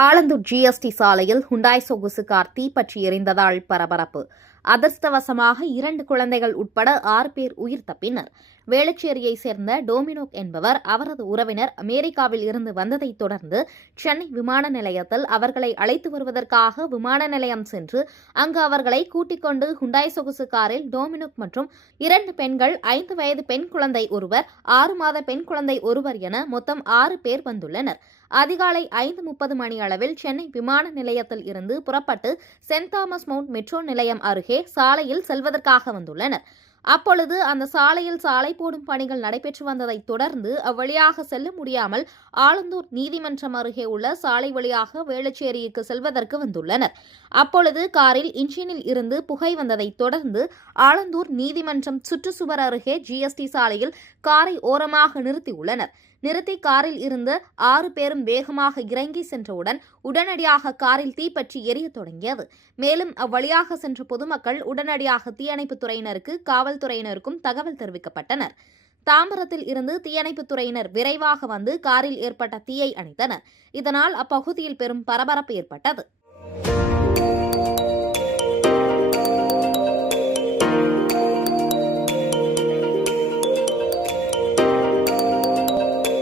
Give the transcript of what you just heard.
Alandur GST சாலையில் Hyundai சொகுசு car தீப்பற்றி எரிந்ததால் பரபரப்பு. அதிர்ஷ்டவசமாக 2 குழந்தைகள் உட்பட 6 பேர் உயிர் தப்பினர். வேளச்சேரியைச் சேர்ந்த டோமினோக் என்பவர் அவரது உறவினர் அமெரிக்காவில் இருந்து வந்ததைத் தொடர்ந்து சென்னை விமான நிலையத்தில் அவர்களை அழைத்து வருவதற்காக விமான நிலையம் சென்று அங்கு அவர்களை கூட்டிக் கொண்டு ஹுண்டாய் சொகுசு காரில் டோமினோக் மற்றும் 2 பெண்கள், 5 வயது பெண் குழந்தை ஒருவர், 6 மாத பெண் குழந்தை ஒருவர் என மொத்தம் 6 பேர் வந்துள்ளனர். அதிகாலை 5:30 மணி அளவில் சென்னை விமான நிலையத்தில் இருந்து புறப்பட்டு சென்ட் தாமஸ் மவுண்ட் மெட்ரோ நிலையம் அருகே சாலையில் செல்வதற்காக வந்துள்ளனர். அப்பொழுது அந்த சாலையில் சாலை போடும் பணிகள் நடைபெற்று வந்ததைத் தொடர்ந்து அவ்வழியாக செல்ல முடியாமல் ஆலந்தூர் நீதிமன்றம் அருகே உள்ள சாலை வழியாக வேளச்சேரிக்கு செல்வதற்கு வந்துள்ளனர். அப்பொழுது காரில் இன்ஜினில் இருந்து புகை வந்ததைத் தொடர்ந்து ஆலந்தூர் நீதிமன்றம் சுற்றுச்சுவர் அருகே ஜிஎஸ்டி சாலையில் காரை ஓரமாக நிறுத்தியுள்ளனர். நிறுத்தி காரில் இருந்த 6 பேரும் வேகமாக இறங்கி சென்றவுடன் உடனடியாக காரில் தீப்பற்றி எரியத் தொடங்கியது. மேலும் அவ்வழியாக சென்ற பொதுமக்கள் உடனடியாக தீயணைப்புத் துறையினருக்கு, காவல்துறையினருக்கும் தகவல் தெரிவிக்கப்பட்டனர். தாம்பரத்தில் இருந்து தீயணைப்புத் துறையினர் விரைவாக வந்து காரில் ஏற்பட்ட தீயை அணைத்தனர். இதனால் அப்பகுதியில் பெரும் பரபரப்பு ஏற்பட்டது.